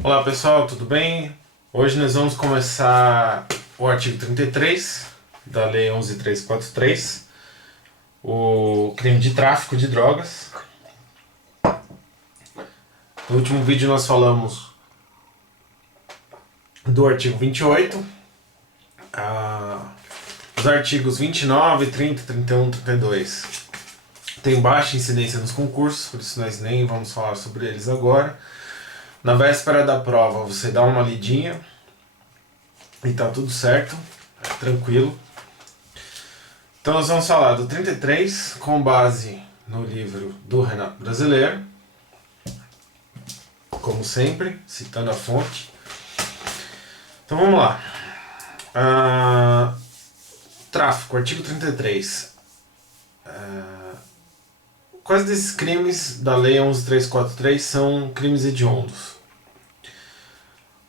Olá pessoal, tudo bem? Hoje nós vamos começar o artigo 33 da Lei 11.343, o crime de tráfico de drogas. No último vídeo nós falamos do artigo 28, os artigos 29, 30, 31, 32 tem baixa incidência nos concursos, por isso nós nem vamos falar sobre eles agora. Na véspera da prova você dá uma lidinha e tá tudo certo, tranquilo. Então nós vamos falar do 33 com base no livro do Renato Brasileiro, como sempre, citando a fonte. Então vamos lá. Tráfico, artigo 33. Quais desses crimes da Lei 11.343 são crimes hediondos?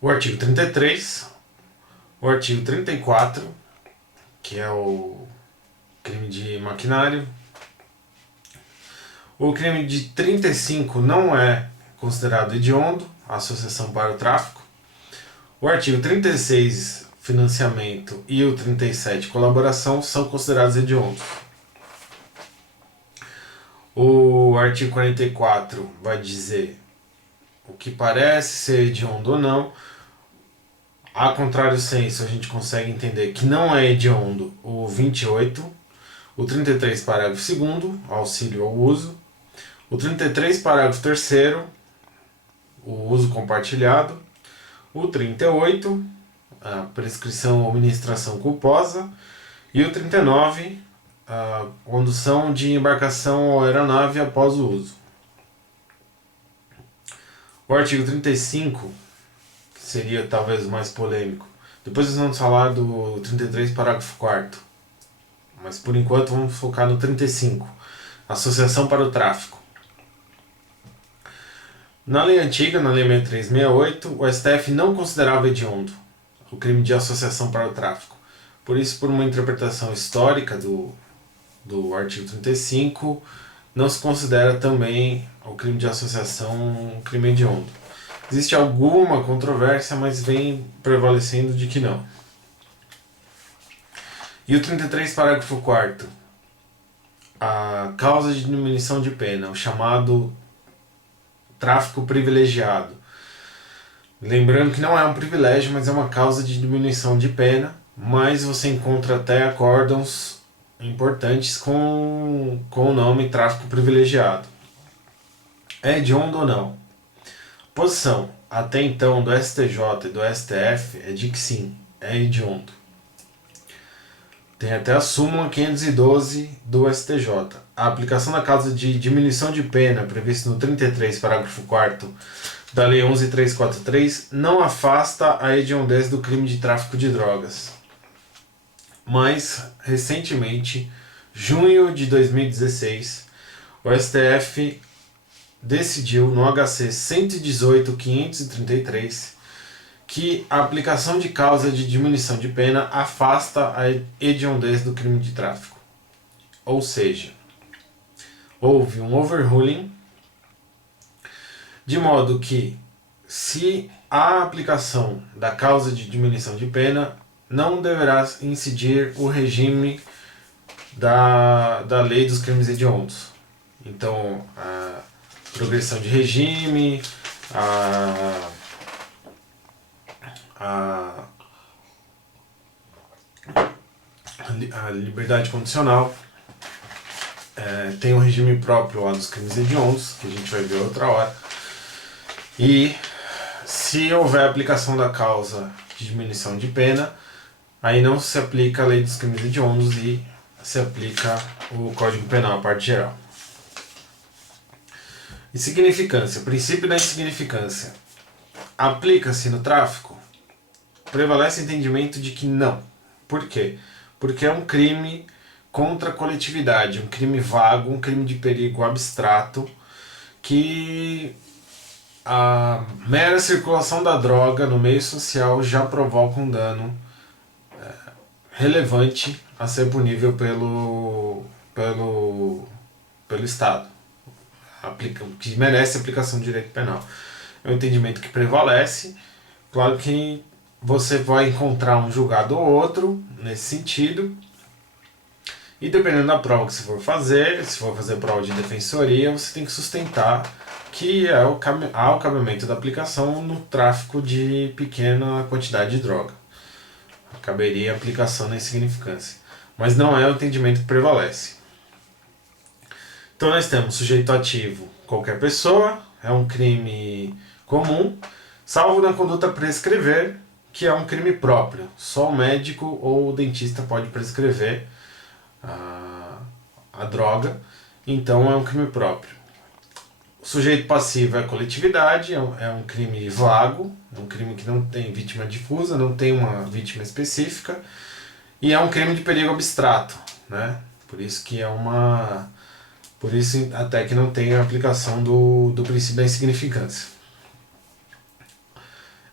O artigo 33, o artigo 34, que é o crime de maquinário. O crime de 35 não é considerado hediondo, associação para o tráfico. O artigo 36, financiamento, e o 37, colaboração, são considerados hediondos. O artigo 44 vai dizer o que parece ser hediondo ou não. A contrário senso, a gente consegue entender que não é hediondo o 28, o 33, parágrafo 2º, auxílio ao uso, o 33, parágrafo 3º, o uso compartilhado, o 38, a prescrição ou ministração culposa, e o 39, a condução de embarcação ou aeronave após o uso. O artigo 35, que seria talvez o mais polêmico, depois nós vamos falar do 33, parágrafo 4º, mas por enquanto vamos focar no 35, associação para o tráfico. Na lei antiga, na lei 6368, o STF não considerava hediondo o crime de associação para o tráfico. Por isso, por uma interpretação histórica do artigo 35, não se considera também o crime de associação um crime hediondo. Existe alguma controvérsia, mas vem prevalecendo de que não. E o 33, parágrafo 4º, a causa de diminuição de pena, o chamado tráfico privilegiado. Lembrando que não é um privilégio, mas é uma causa de diminuição de pena, mas você encontra até acórdãos importantes com o nome tráfico privilegiado. É hediondo ou não? A posição até então do STJ e do STF é de que sim, é hediondo. Tem até a súmula 512 do STJ. A aplicação da causa de diminuição de pena prevista no 33, parágrafo 4º da Lei 11.343 não afasta a hediondez do crime de tráfico de drogas. Mas, recentemente, junho de 2016, o STF decidiu no HC 118.533 que a aplicação de causa de diminuição de pena afasta a hediondez do crime de tráfico. Ou seja, houve um overruling, de modo que, se a aplicação da causa de diminuição de pena, não deverá incidir o regime da lei dos crimes hediondos. Então, a progressão de regime, a liberdade condicional, tem um regime próprio lá dos crimes hediondos, que a gente vai ver outra hora. E se houver aplicação da causa de diminuição de pena, aí não se aplica a lei dos crimes hediondos e se aplica o Código Penal, a parte geral. Insignificância, princípio da insignificância. Aplica-se no tráfico? Prevalece o entendimento de que não. Por quê? Porque é um crime contra a coletividade, um crime vago, um crime de perigo abstrato, que a mera circulação da droga no meio social já provoca um dano relevante a ser punível pelo Estado, que merece aplicação de direito penal. é o entendimento que prevalece. Claro que você vai encontrar um julgado ou outro nesse sentido, e dependendo da prova que você for fazer, se for fazer prova de defensoria, você tem que sustentar que há o cabimento da aplicação no tráfico de pequena quantidade de droga. Caberia aplicação na insignificância. Mas não é o entendimento que prevalece. Então nós temos sujeito ativo, qualquer pessoa, é um crime comum, salvo na conduta prescrever, que é um crime próprio. Só o médico ou o dentista pode prescrever a droga, então é um crime próprio. O sujeito passivo é a coletividade, é um crime vago, é um crime que não tem vítima difusa, não tem uma vítima específica, e é um crime de perigo abstrato, né? Por isso até que não tem a aplicação do princípio da insignificância.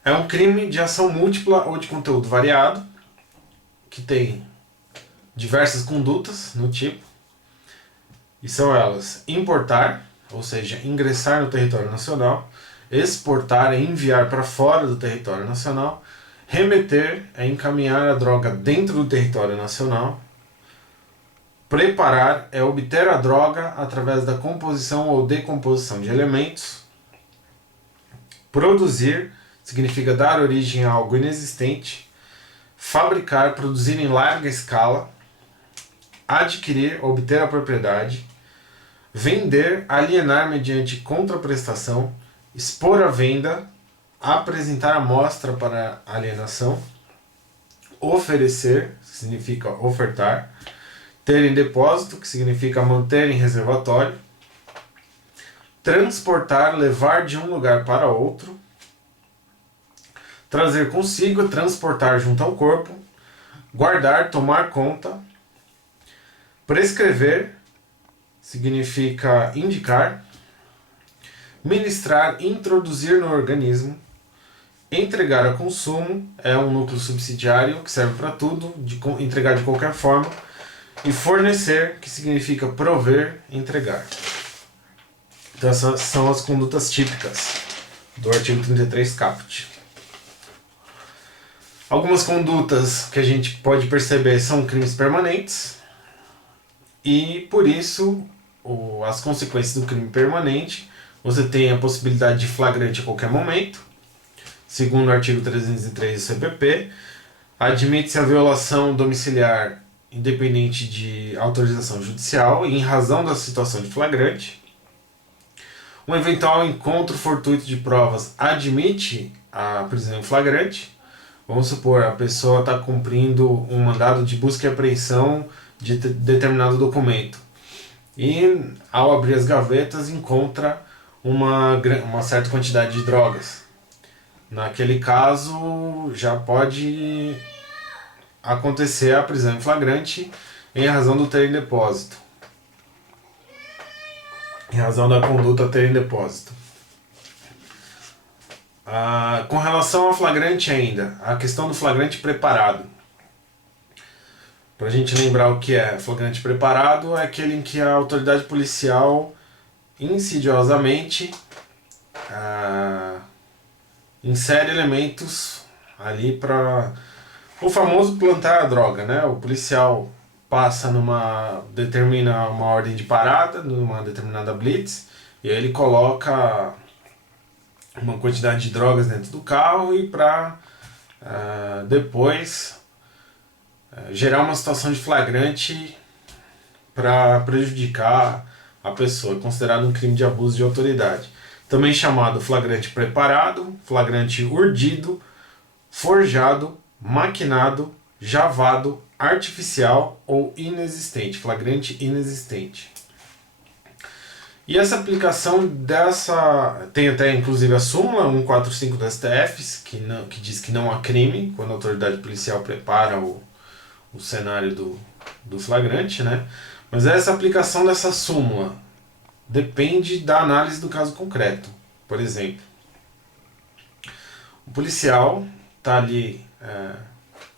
É um crime de ação múltipla ou de conteúdo variado, que tem diversas condutas no tipo, e são elas: importar, ou seja, ingressar no território nacional; exportar é enviar para fora do território nacional; remeter é encaminhar a droga dentro do território nacional; preparar é obter a droga através da composição ou decomposição de elementos; produzir significa dar origem a algo inexistente; fabricar, produzir em larga escala; adquirir, obter a propriedade; vender, alienar mediante contraprestação; expor à venda, apresentar amostra para alienação; oferecer, que significa ofertar; ter em depósito, que significa manter em reservatório; transportar, levar de um lugar para outro; trazer consigo, transportar junto ao corpo; guardar, tomar conta; prescrever significa indicar; ministrar, introduzir no organismo; entregar a consumo, é um núcleo subsidiário que serve para tudo, entregar de qualquer forma; e fornecer, que significa prover, entregar. Então essas são as condutas típicas do artigo 33 caput. Algumas condutas que a gente pode perceber são crimes permanentes, e por isso as consequências do crime permanente: você tem a possibilidade de flagrante a qualquer momento, segundo o artigo 303 do CPP; admite-se a violação domiciliar independente de autorização judicial e em razão da situação de flagrante; um eventual encontro fortuito de provas admite a prisão em flagrante. Vamos supor, a pessoa está cumprindo um mandado de busca e apreensão de determinado documento, e ao abrir as gavetas encontra uma certa quantidade de drogas. Naquele caso já pode acontecer a prisão em flagrante em razão do ter em depósito, em razão da conduta ter em depósito. Com relação ao flagrante ainda, a questão do flagrante preparado. Para a gente lembrar o que é flagrante preparado, é aquele em que a autoridade policial insidiosamente insere elementos ali para o famoso plantar a droga, né? O policial determina uma ordem de parada numa determinada blitz, e aí ele coloca uma quantidade de drogas dentro do carro, e para depois gerar uma situação de flagrante para prejudicar a pessoa, é considerado um crime de abuso de autoridade. Também chamado flagrante preparado, flagrante urdido, forjado, maquinado, javado, artificial ou inexistente, flagrante inexistente. E essa aplicação tem até inclusive a súmula 145 do STF, que diz que não há crime quando a autoridade policial prepara o cenário do flagrante, né? Mas essa aplicação dessa súmula depende da análise do caso concreto. Por exemplo, o policial está ali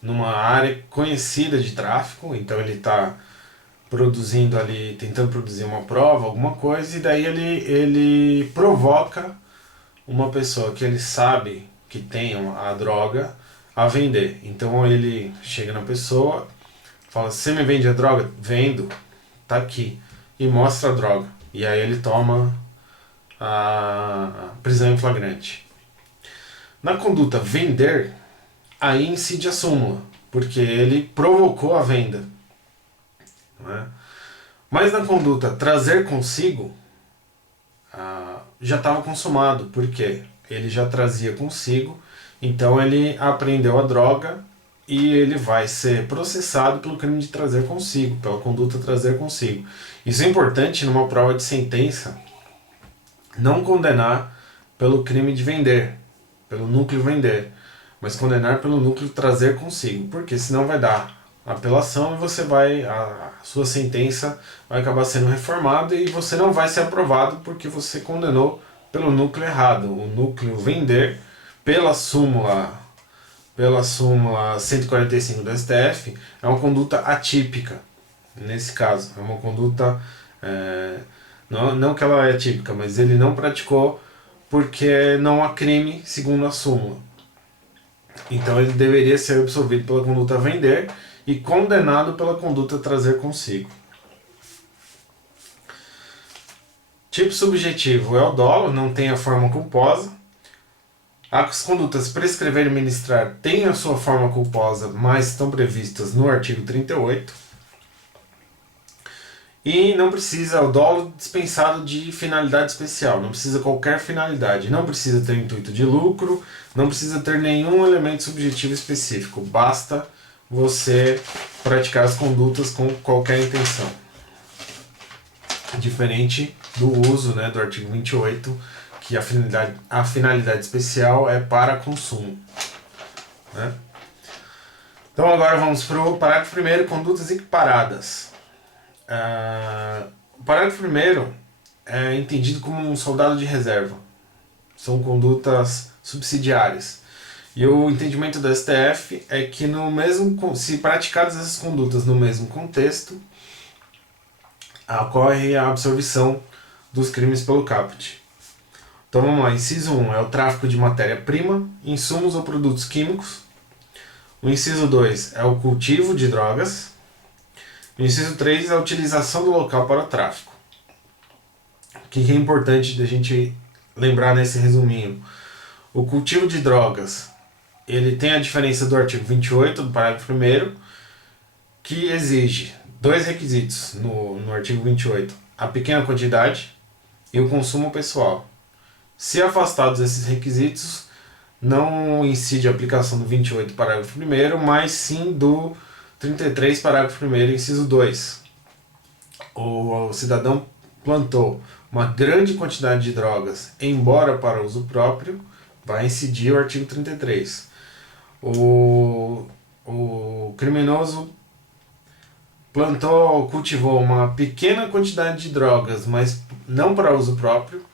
numa área conhecida de tráfico, então ele está produzindo ali, tentando produzir uma prova, alguma coisa, e daí ele provoca uma pessoa que ele sabe que tem a droga a vender. Então ele chega na pessoa, fala: você me vende a droga? Vendo, tá aqui. E mostra a droga. E aí ele toma a prisão em flagrante. Na conduta vender, aí incide a súmula, porque ele provocou a venda. Não é? Mas na conduta trazer consigo, já estava consumado, porque ele já trazia consigo, então ele apreendeu a droga e ele vai ser processado pelo crime de trazer consigo, pela conduta trazer consigo. Isso é importante numa prova de sentença, não condenar pelo crime de vender, pelo núcleo vender, mas condenar pelo núcleo trazer consigo, porque senão vai dar apelação e você vai, a sua sentença vai acabar sendo reformada e você não vai ser aprovado porque você condenou pelo núcleo errado, o núcleo vender, pela súmula 145 do STF, é uma conduta atípica. Nesse caso, é uma conduta, não que ela é atípica, mas ele não praticou porque não há crime segundo a súmula. Então ele deveria ser absolvido pela conduta vender e condenado pela conduta trazer consigo. Tipo subjetivo é o dolo, não tem a forma culposa. As condutas prescrever e ministrar têm a sua forma culposa, mas estão previstas no artigo 38. E não precisa, o dolo dispensado de finalidade especial, não precisa qualquer finalidade, não precisa ter intuito de lucro, não precisa ter nenhum elemento subjetivo específico, basta você praticar as condutas com qualquer intenção. Diferente do uso, né, do artigo 28, que a finalidade especial é para consumo. Né? Então agora vamos para o parágrafo 1º, condutas equiparadas. O parágrafo 1º é entendido como um soldado de reserva. São condutas subsidiárias. E o entendimento do STF é que se praticadas essas condutas no mesmo contexto, ocorre a absorção dos crimes pelo caput. Então vamos lá, inciso 1 é o tráfico de matéria-prima, insumos ou produtos químicos. O inciso 2 é o cultivo de drogas. O inciso 3 é a utilização do local para o tráfico. O que é importante da gente lembrar nesse resuminho? O cultivo de drogas, ele tem a diferença do artigo 28 do parágrafo 1º, que exige dois requisitos no artigo 28. A pequena quantidade e o consumo pessoal. Se afastados esses requisitos, não incide a aplicação do 28 parágrafo 1º, mas sim do 33 parágrafo 1º, inciso 2. O cidadão plantou uma grande quantidade de drogas, embora para uso próprio, vai incidir o artigo 33. O criminoso cultivou uma pequena quantidade de drogas, mas não para uso próprio,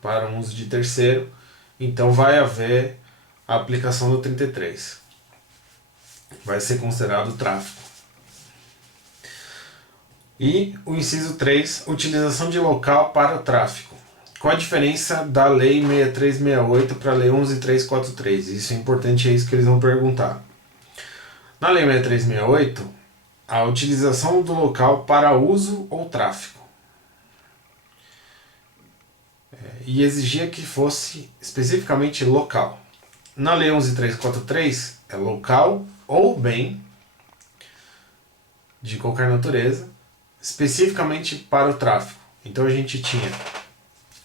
para um uso de terceiro, então vai haver a aplicação do 33. Vai ser considerado tráfico. E o inciso 3, utilização de local para o tráfico. Qual a diferença da Lei 6368 para a Lei 11343? Isso é importante, é isso que eles vão perguntar. Na Lei 6368, a utilização do local para uso ou tráfico. E exigia que fosse especificamente local. Na Lei 11343, é local ou bem de qualquer natureza, especificamente para o tráfico. Então a gente tinha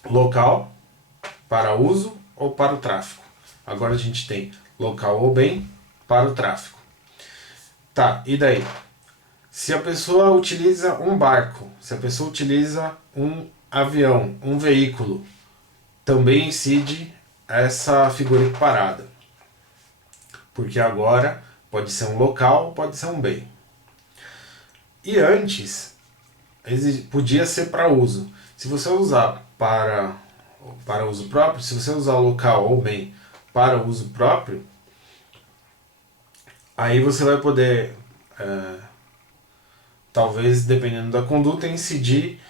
local para uso ou para o tráfico. Agora a gente tem local ou bem para o tráfico. Tá, e daí? Se a pessoa utiliza um barco, se a pessoa utiliza um avião, um veículo, também incide essa figura equiparada. Porque agora pode ser um local, pode ser um bem. E antes, podia ser para uso. Se você usar para uso próprio, se você usar local ou bem para uso próprio, aí você vai poder, talvez dependendo da conduta, incidir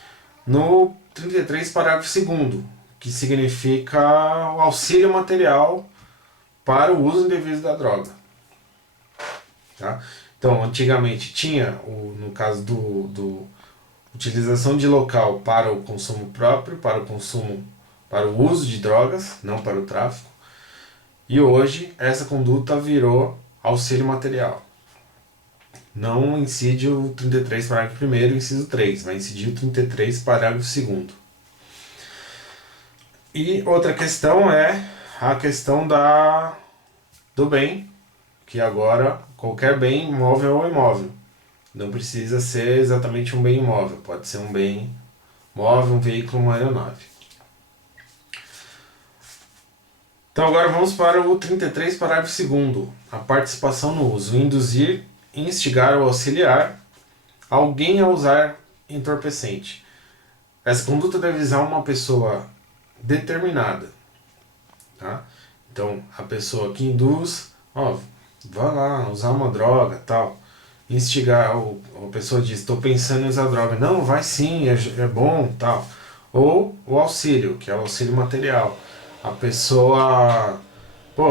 no 33 parágrafo 2º, que significa o auxílio material para o uso indevido da droga. Tá? Então, antigamente tinha, no caso do utilização de local para o consumo próprio, para o uso de drogas, não para o tráfico. E hoje essa conduta virou auxílio material. Não incide o 33, parágrafo 1º, inciso 3, vai incidir o 33, parágrafo 2º. E outra questão é a questão do bem, que agora qualquer bem, móvel ou imóvel. Não precisa ser exatamente um bem imóvel, pode ser um bem móvel, um veículo, uma aeronave. Então agora vamos para o 33, parágrafo 2º, a participação no uso, induzir, instigar ou auxiliar alguém a usar entorpecente. Essa conduta deve visar uma pessoa determinada. Tá? Então a pessoa que induz, vai lá usar uma droga, tal. Instigar, ou a pessoa diz, estou pensando em usar droga. Não, vai sim, é bom, tal. Ou o auxílio, que é o auxílio material. A pessoa,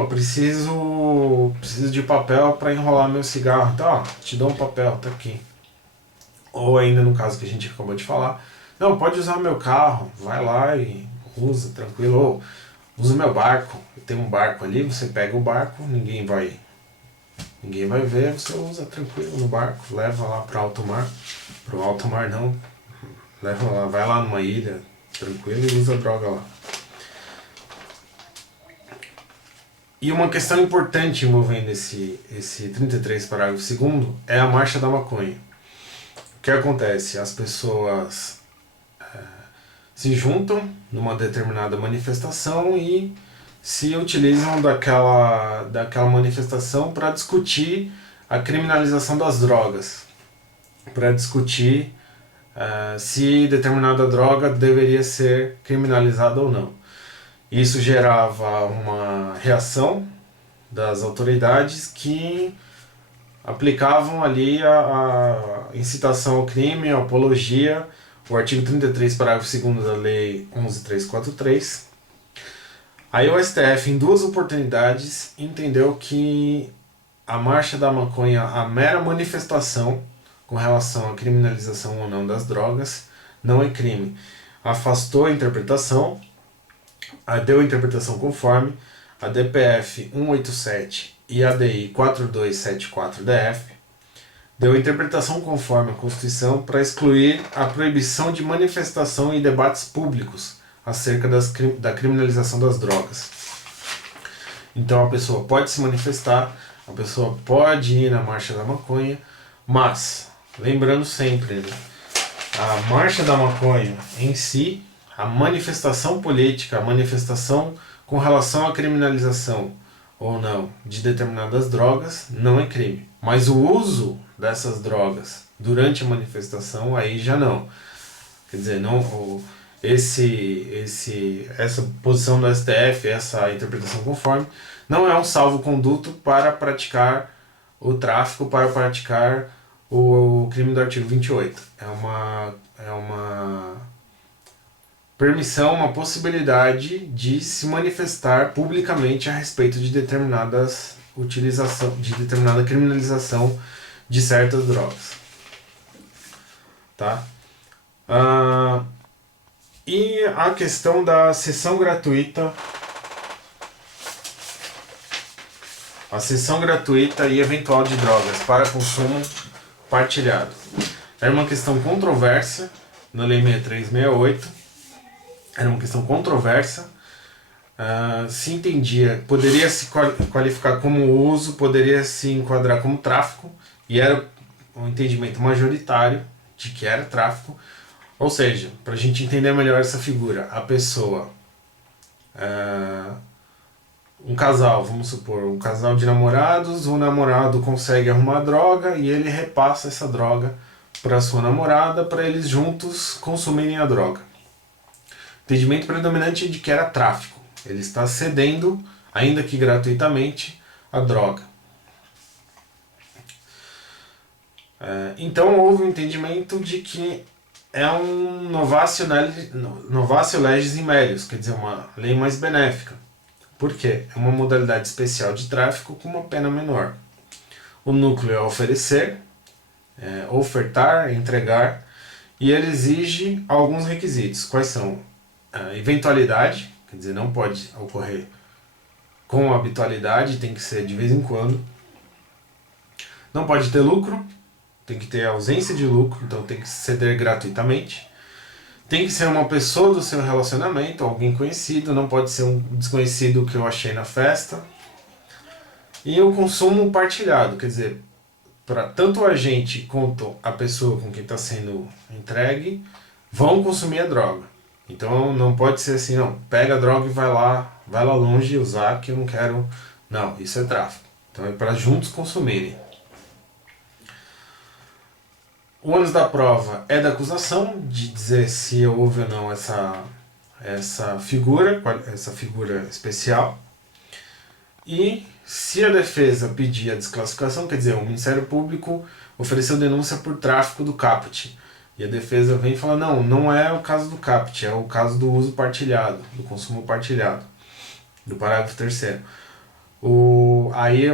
preciso de papel para enrolar meu cigarro. Tá, te dou um papel, tá aqui. Ou ainda no caso que a gente acabou de falar, não, pode usar o meu carro, vai lá e usa, tranquilo. Ou usa o meu barco, eu tenho um barco ali, você pega o barco, ninguém vai ver, você usa tranquilo no barco, leva lá para alto mar. Para o alto mar não, leva lá, vai lá numa ilha, tranquilo, e usa a droga lá. E uma questão importante envolvendo esse 33, parágrafo 2º, é a marcha da maconha. O que acontece? As pessoas se juntam numa determinada manifestação e se utilizam daquela manifestação para discutir a criminalização das drogas, para discutir se determinada droga deveria ser criminalizada ou não. Isso gerava uma reação das autoridades que aplicavam ali a incitação ao crime, a apologia, o artigo 33, parágrafo 2º da Lei 11.343. Aí o STF, em 2 oportunidades, entendeu que a marcha da maconha, a mera manifestação com relação à criminalização ou não das drogas, não é crime. Afastou a interpretação, deu a interpretação conforme a DPF 187 e a ADI 4274-DF, deu a interpretação conforme a Constituição para excluir a proibição de manifestação e debates públicos acerca da criminalização das drogas. Então a pessoa pode se manifestar, a pessoa pode ir na marcha da maconha, mas, lembrando sempre, né, a marcha da maconha em si, a manifestação política, a manifestação com relação à criminalização ou não de determinadas drogas, não é crime. Mas o uso dessas drogas durante a manifestação, aí já não. Quer dizer, não, essa posição do STF, essa interpretação conforme, não é um salvo-conduto para praticar o tráfico, para praticar o crime do artigo 28. É uma permissão, uma possibilidade de se manifestar publicamente a respeito de determinada criminalização de certas drogas. Tá? E a questão da cessão gratuita. A cessão gratuita e eventual de drogas para consumo partilhado. Era uma questão controversa na Lei 6368. Era uma questão controversa. Se entendia, poderia se qualificar como uso, poderia se enquadrar como tráfico, e era um entendimento majoritário de que era tráfico. Ou seja, para a gente entender melhor essa figura, a pessoa, um casal, vamos supor, um casal de namorados, o namorado consegue arrumar droga e ele repassa essa droga para sua namorada, para eles juntos consumirem a droga. Entendimento predominante de que era tráfico. Ele está cedendo, ainda que gratuitamente, a droga. Então houve um entendimento de que é um novatio legis in melius, quer dizer, uma lei mais benéfica. Por quê? É uma modalidade especial de tráfico com uma pena menor. O núcleo é oferecer, ofertar, entregar, e ele exige alguns requisitos. Quais são? A eventualidade, quer dizer, não pode ocorrer com habitualidade, tem que ser de vez em quando. Não pode ter lucro, tem que ter ausência de lucro, então tem que ceder gratuitamente. Tem que ser uma pessoa do seu relacionamento, alguém conhecido, não pode ser um desconhecido que eu achei na festa. E o consumo partilhado, quer dizer, para tanto o agente quanto a pessoa com quem está sendo entregue vão consumir a droga. Então não pode ser assim, não, pega a droga e vai lá longe usar que eu não quero. Não, isso é tráfico. Então é para juntos consumirem. O ônus da prova é da acusação, de dizer se houve ou não essa figura especial. E se a defesa pedir a desclassificação, quer dizer, o Ministério Público ofereceu denúncia por tráfico do caput. E a defesa vem e fala, não é o caso do caput, é o caso do uso partilhado, do consumo partilhado, do parágrafo 3º. Aí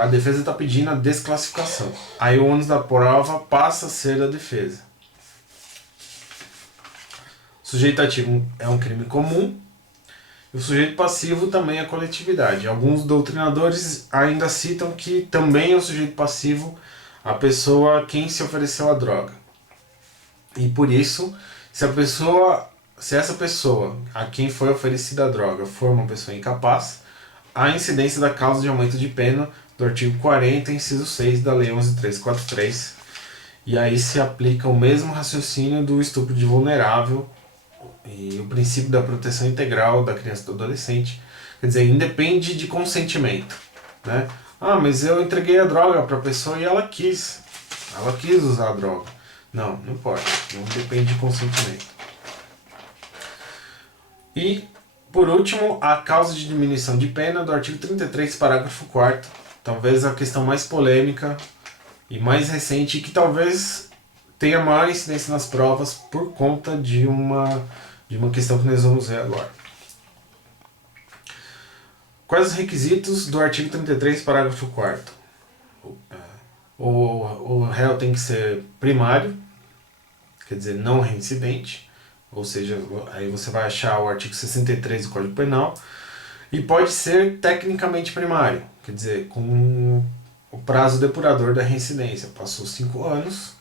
a defesa está pedindo a desclassificação. Aí o ônus da prova passa a ser da defesa. O sujeito ativo é um crime comum. E o sujeito passivo também é a coletividade. Alguns doutrinadores ainda citam que também é o sujeito passivo a pessoa a quem se ofereceu a droga. E por isso, se essa pessoa a quem foi oferecida a droga for uma pessoa incapaz, a incidência da causa de aumento de pena do artigo 40, inciso 6 da Lei 11.343. E aí se aplica o mesmo raciocínio do estupro de vulnerável e o princípio da proteção integral da criança e do adolescente. Quer dizer, independe de consentimento, né? Ah, mas eu entreguei a droga para a pessoa e ela quis usar a droga. Não pode, não depende de consentimento. E, por último, a causa de diminuição de pena do artigo 33, parágrafo 4º, talvez a questão mais polêmica e mais recente, que talvez tenha maior incidência nas provas por conta de uma questão que nós vamos ver agora. Quais os requisitos do artigo 33, parágrafo 4º? O réu tem que ser primário, quer dizer, não reincidente, ou seja, aí você vai achar o artigo 63 do Código Penal, e pode ser tecnicamente primário, quer dizer, com o prazo depurador da reincidência. Passou 5 anos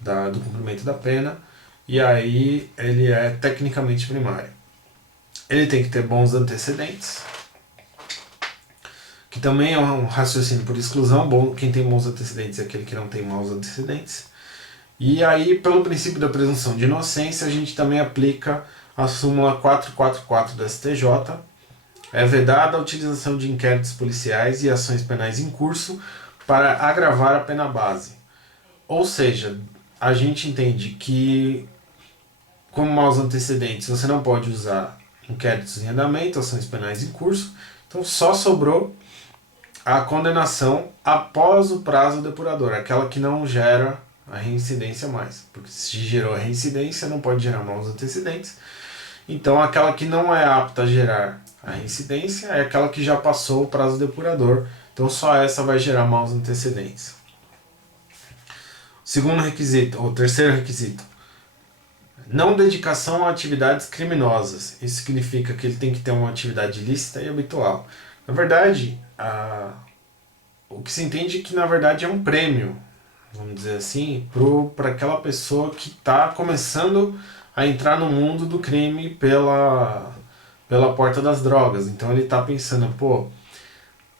do cumprimento da pena, e aí ele é tecnicamente primário. Ele tem que ter bons antecedentes, que também é um raciocínio por exclusão. Bom, quem tem bons antecedentes é aquele que não tem maus antecedentes. E aí, pelo princípio da presunção de inocência, a gente também aplica a súmula 444 do STJ. É vedada a utilização de inquéritos policiais e ações penais em curso para agravar a pena base. Ou seja, a gente entende que, como maus antecedentes, você não pode usar inquéritos em andamento, ações penais em curso, então só sobrou a condenação após o prazo depurador, aquela que não gera a reincidência mais, porque se gerou a reincidência não pode gerar maus antecedentes, então aquela que não é apta a gerar a reincidência é aquela que já passou o prazo depurador, então só essa vai gerar maus antecedentes. Segundo requisito, ou terceiro requisito, não dedicação a atividades criminosas. Isso significa que ele tem que ter uma atividade ilícita e habitual. Na verdade, o que se entende é que na verdade é um prêmio, vamos dizer assim, para aquela pessoa que está começando a entrar no mundo do crime pela porta das drogas. Então ele está pensando, pô,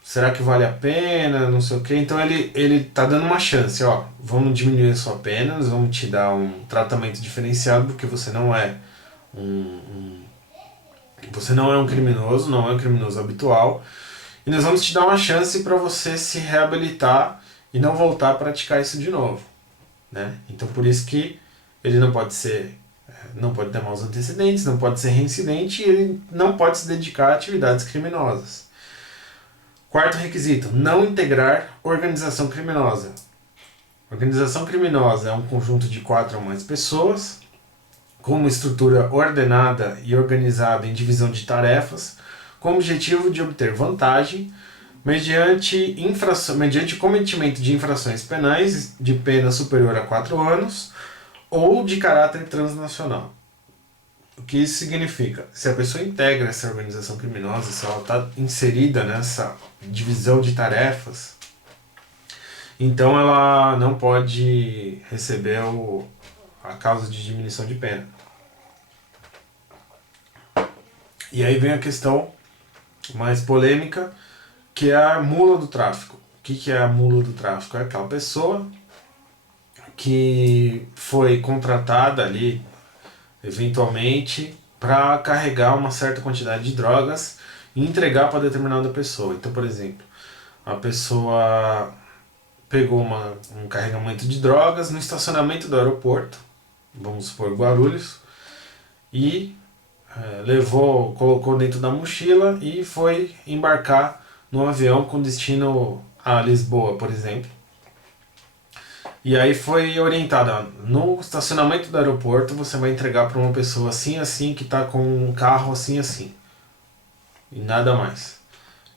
será que vale a pena, não sei o quê. Então ele tá dando uma chance, ó, vamos diminuir a sua pena, nós vamos te dar um tratamento diferenciado porque você não é você não é um criminoso, não é um criminoso habitual, e nós vamos te dar uma chance para você se reabilitar e não voltar a praticar isso de novo, né? Então por isso que ele não pode ter maus antecedentes, não pode ser reincidente e ele não pode se dedicar a atividades criminosas. Quarto requisito, não integrar organização criminosa. Organização criminosa é um conjunto de 4 ou mais pessoas como estrutura ordenada e organizada em divisão de tarefas, com o objetivo de obter vantagem mediante cometimento de infrações penais de pena superior a 4 anos ou de caráter transnacional. O que isso significa? Se a pessoa integra essa organização criminosa, se ela está inserida nessa divisão de tarefas, então ela não pode receber a causa de diminuição de pena. E aí vem a questão mais polêmica, que é a mula do tráfico. O que é a mula do tráfico? É aquela pessoa que foi contratada ali, eventualmente, para carregar uma certa quantidade de drogas e entregar para determinada pessoa. Então, por exemplo, a pessoa pegou um carregamento de drogas no estacionamento do aeroporto, vamos supor Guarulhos, e colocou dentro da mochila e foi embarcar num avião com destino a Lisboa, por exemplo. E aí foi orientada, no estacionamento do aeroporto você vai entregar para uma pessoa assim, assim, que está com um carro assim, assim. E nada mais.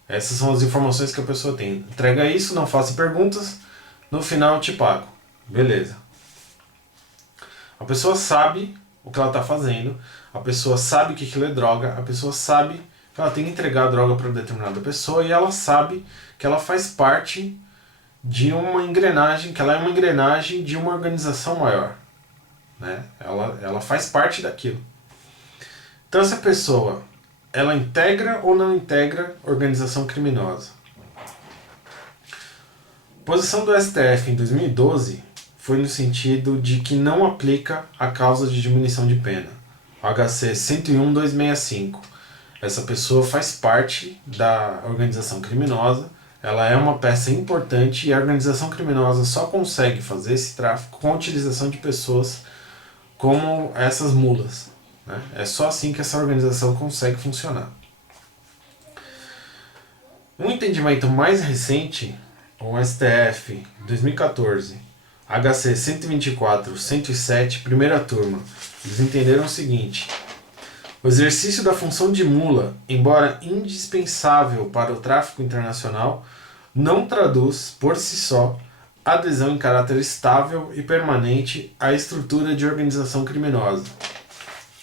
Essas são as informações que a pessoa tem. Entrega isso, não faça perguntas, no final eu te pago. Beleza. A pessoa sabe o que ela está fazendo, a pessoa sabe que aquilo é droga, a pessoa sabe que ela tem que entregar a droga para determinada pessoa e ela sabe que ela faz parte de uma engrenagem, que ela é uma engrenagem de uma organização maior. Né? Ela faz parte daquilo. Então essa pessoa, ela integra ou não integra organização criminosa? A posição do STF em 2012 foi no sentido de que não aplica a causa de diminuição de pena, o HC 101.265. Essa pessoa faz parte da organização criminosa, ela é uma peça importante e a organização criminosa só consegue fazer esse tráfico com a utilização de pessoas como essas mulas. Né? É só assim que essa organização consegue funcionar. Um entendimento mais recente, o STF 2014, HC 124.107, primeira turma, eles entenderam o seguinte: o exercício da função de mula, embora indispensável para o tráfico internacional, não traduz, por si só, adesão em caráter estável e permanente à estrutura de organização criminosa.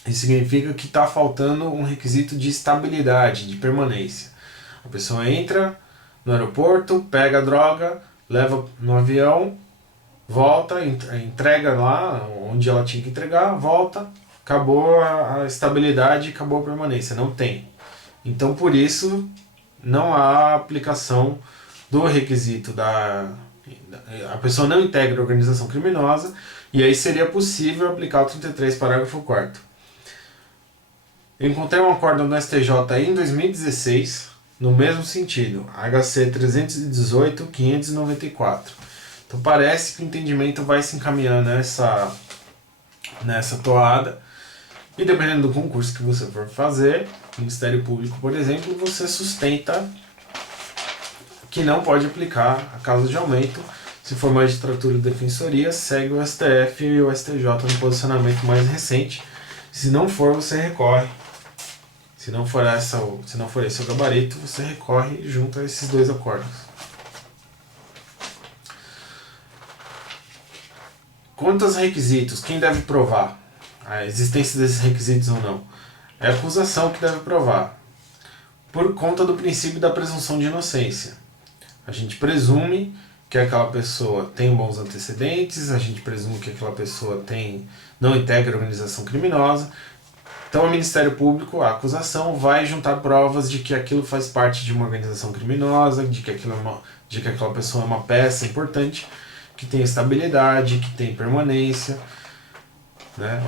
Isso significa que está faltando um requisito de estabilidade, de permanência. A pessoa entra no aeroporto, pega a droga, leva no avião, volta, entrega lá onde ela tinha que entregar, volta, acabou a estabilidade, acabou a permanência. Não tem. Então, por isso, não há aplicação do requisito a pessoa não integra a organização criminosa, e aí seria possível aplicar o 33, parágrafo 4º. Eu encontrei um acórdão do STJ em 2016, no mesmo sentido, HC 318.594. Então parece que o entendimento vai se encaminhando nessa toada, e dependendo do concurso que você for fazer, Ministério Público, por exemplo, você sustenta que não pode aplicar a causa de aumento. Se for magistratura e defensoria, segue o STF e o STJ no posicionamento mais recente. Se não for, você recorre. Se não for esse o gabarito, você recorre junto a esses dois acordos. Quanto aos requisitos, quem deve provar a existência desses requisitos ou não? É a acusação que deve provar, por conta do princípio da presunção de inocência. A gente presume que aquela pessoa tem bons antecedentes, a gente presume que aquela pessoa não integra organização criminosa. Então o Ministério Público, a acusação, vai juntar provas de que aquilo faz parte de uma organização criminosa, de que aquela pessoa é uma peça importante, que tem estabilidade, que tem permanência, né,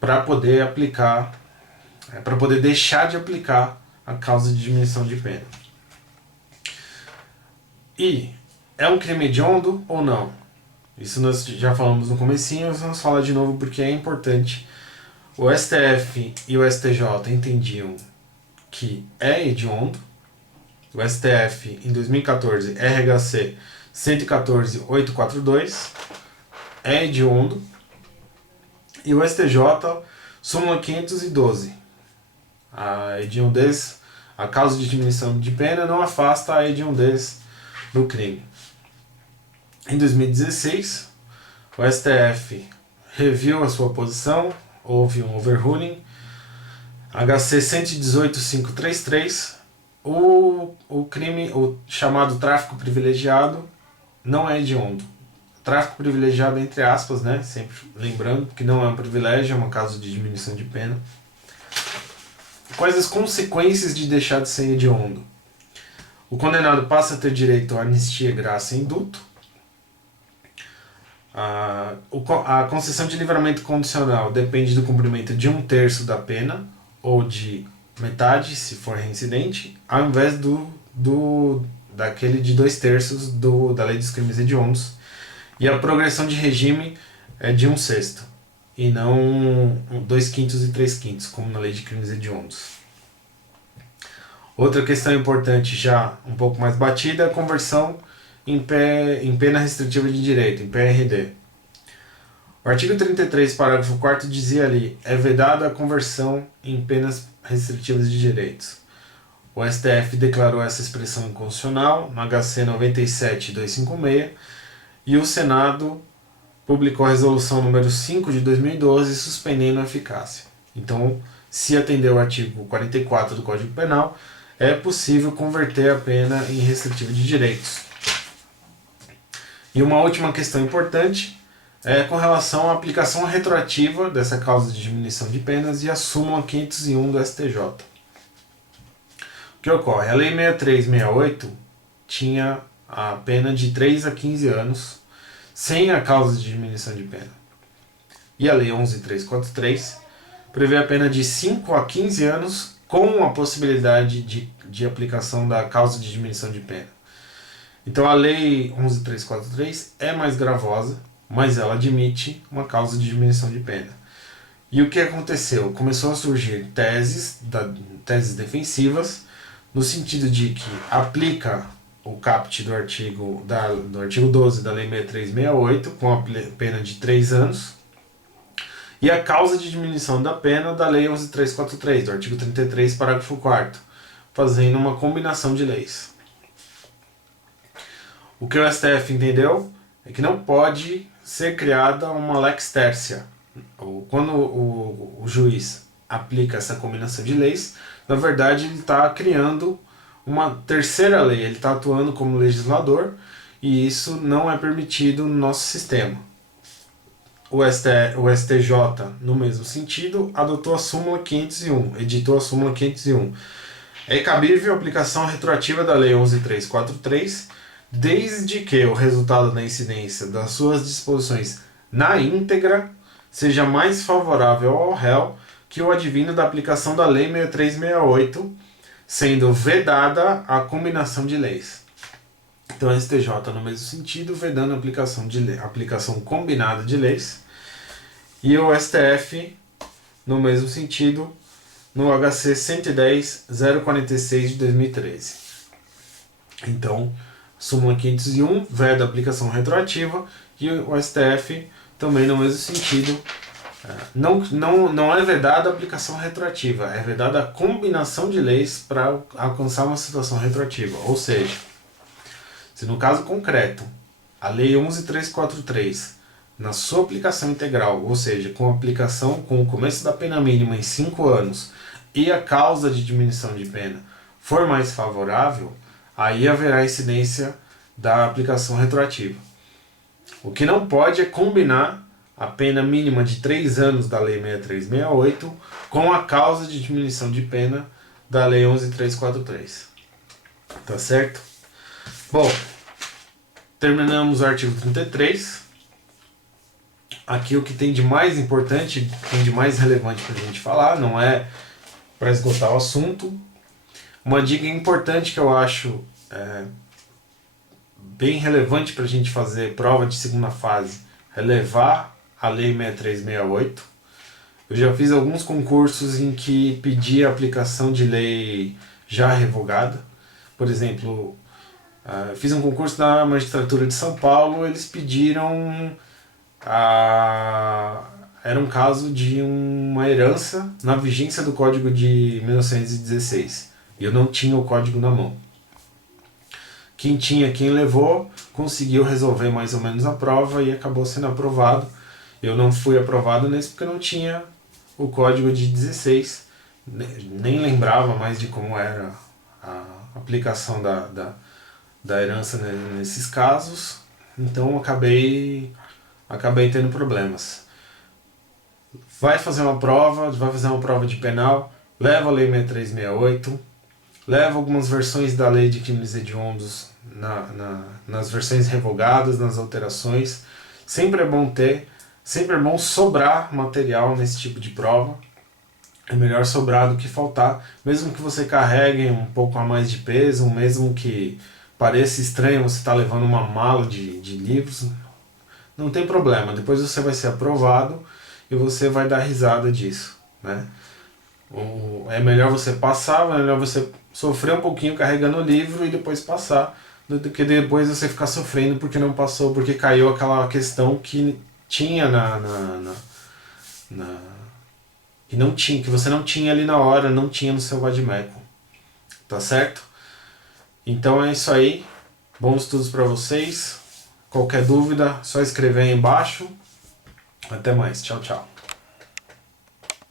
para poder aplicar, para poder deixar de aplicar a causa de diminuição de pena. E é um crime hediondo ou não? Isso nós já falamos no comecinho, mas vamos falar de novo porque é importante. O STF e o STJ entendiam que é hediondo. O STF, em 2014, RHC 114.842, é hediondo. E o STJ Súmula 512. A hediondez, a causa de diminuição de pena não afasta a hediondez do crime. Em 2016, o STF reviu a sua posição, houve um overruling, HC 118.533, o crime, o chamado tráfico privilegiado, não é hediondo. Tráfico privilegiado entre aspas, né? Sempre lembrando que não é um privilégio, é uma causa de diminuição de pena. Quais as consequências de deixar de ser hediondo? O condenado passa a ter direito à anistia, graça e indulto. A concessão de livramento condicional depende do cumprimento de 1/3 da pena, ou de metade, se for reincidente, ao invés daquele de 2/3 da lei dos crimes hediondos. E a progressão de regime é de 1/6, e não 2/5 e 3/5, como na lei de crimes hediondos. Outra questão importante, já um pouco mais batida, é a conversão em pena restritiva de direito, em PRD. O artigo 33, parágrafo 4º dizia ali: é vedada a conversão em penas restritivas de direitos. O STF declarou essa expressão inconstitucional no HC 97.256 e o Senado publicou a resolução número 5 de 2012 suspendendo a eficácia. Então, se atender o artigo 44 do Código Penal, é possível converter a pena em restritiva de direitos. E uma última questão importante é com relação à aplicação retroativa dessa causa de diminuição de penas e a súmula 501 do STJ. O que ocorre? A Lei 6368 tinha a pena de 3 a 15 anos sem a causa de diminuição de pena. E a Lei 11.343 prevê a pena de 5 a 15 anos com a possibilidade de aplicação da causa de diminuição de pena. Então a Lei 11.343 é mais gravosa, mas ela admite uma causa de diminuição de pena. E o que aconteceu? Começou a surgir teses defensivas, no sentido de que aplica o caput do artigo 12 da Lei 6368, com a pena de 3 anos, e a causa de diminuição da pena da Lei 11.343, do artigo 33, parágrafo 4º, fazendo uma combinação de leis. O que o STF entendeu é que não pode ser criada uma lex tercia. Quando o juiz aplica essa combinação de leis, na verdade ele está criando uma terceira lei, ele está atuando como legislador, e isso não é permitido no nosso sistema. O STJ, no mesmo sentido, adotou a súmula 501, editou a súmula 501. É cabível a aplicação retroativa da Lei 11.343, desde que o resultado da incidência das suas disposições na íntegra seja mais favorável ao réu que o advindo da aplicação da Lei 6368, sendo vedada a combinação de leis. Então, o STJ, no mesmo sentido, vedando a aplicação combinada de leis, e o STF, no mesmo sentido, no HC 110.046 de 2013. Então, súmula 501 veda a aplicação retroativa, e o STF também no mesmo sentido. Não é vedada a aplicação retroativa, é vedada a combinação de leis para alcançar uma situação retroativa. Ou seja, se no caso concreto, a Lei 11.343, na sua aplicação integral, ou seja, com o começo da pena mínima em 5 anos e a causa de diminuição de pena for mais favorável, aí haverá incidência da aplicação retroativa. O que não pode é combinar a pena mínima de 3 anos da Lei 6368 com a causa de diminuição de pena da Lei 11.343. Tá certo? Bom, terminamos o artigo 33. Aqui o que tem de mais importante, tem de mais relevante para a gente falar, não é para esgotar o assunto. Uma dica importante que eu acho bem relevante para a gente fazer prova de segunda fase é levar a Lei 6368. Eu já fiz alguns concursos em que pedi a aplicação de lei já revogada. Por exemplo, fiz um concurso na magistratura de São Paulo, eles pediram era um caso de uma herança na vigência do código de 1916. E eu não tinha o código na mão. Quem tinha, quem levou, conseguiu resolver mais ou menos a prova e acabou sendo aprovado. Eu não fui aprovado nesse porque eu não tinha o código de 16, nem lembrava mais de como era a aplicação da herança nesses casos, então acabei tendo problemas. Vai fazer uma prova de penal, leva a lei 6368, leva algumas versões da lei de crimes hediondos nas versões revogadas, nas alterações. Sempre é bom ter, sempre é bom sobrar material nesse tipo de prova. É melhor sobrar do que faltar, mesmo que você carregue um pouco a mais de peso, mesmo que pareça estranho você estar levando uma mala de livros, não tem problema, depois você vai ser aprovado e você vai dar risada disso, né? É melhor você passar, é melhor você sofrer um pouquinho carregando o livro e depois passar, do que depois você ficar sofrendo porque não passou, porque caiu aquela questão que tinha que não tinha, que você não tinha ali na hora, não tinha no seu vade-mecum, tá certo? Então é isso aí, bons estudos para vocês, qualquer dúvida, só escrever aí embaixo, até mais, tchau, tchau.